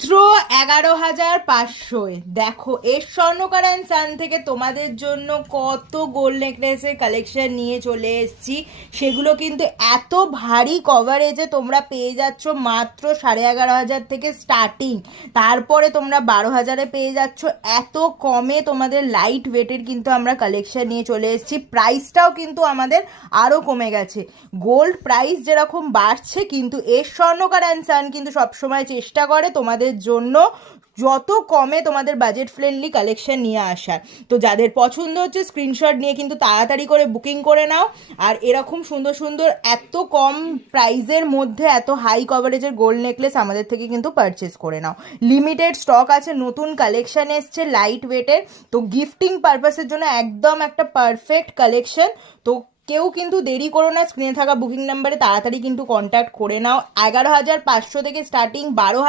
মাত্র 11,500 দেখো এর স্বর্ণকার অ্যান্ড সান থেকে তোমাদের জন্য কত গোল্ড নেকলেসের কালেকশন নিয়ে চলে এসেছি। সেগুলো কিন্তু এত ভারী কভারেজে তোমরা পেয়ে যাচ্ছ মাত্র 11,500 থেকে স্টার্টিং। তারপরে তোমরা 12,000-এ পেয়ে যাচ্ছ। এত কমে তোমাদের লাইট ওয়েটের কিন্তু আমরা কালেকশন নিয়ে চলে এসেছি। প্রাইসটাও কিন্তু আমাদের আরও কমে গেছে। গোল্ড প্রাইস যেরকম বাড়ছে, কিন্তু এর স্বর্ণকার অ্যান্ড সান কিন্তু সবসময় চেষ্টা করে তোমাদের জন্য যত কমে তোমাদের বাজেট ফ্রেন্ডলি কালেকশন নিয়ে আসার। তো যাদের পছন্দ হচ্ছে স্ক্রিনশট নিয়ে কিন্তু তাড়াতাড়ি করে বুকিং করে নাও। আর এরকম সুন্দর সুন্দর এত কম প্রাইসের মধ্যে এত হাই কভারেজের গোল্ড নেকলেস আমাদের থেকে কিন্তু পারচেস করে নাও। লিমিটেড স্টক আছে, নতুন কালেকশন এসছে লাইট ওয়েটের। তো গিফটিং পারপাসের জন্য একদম একটা পারফেক্ট কালেকশন। তো কেউ কিন্তু দেরি করো না, স্ক্রিনে থাকা বুকিং নাম্বারে তাড়াতাড়ি কিন্তু কন্ট্যাক্ট করে নাও। 11,500 থেকে স্টার্টিং, 12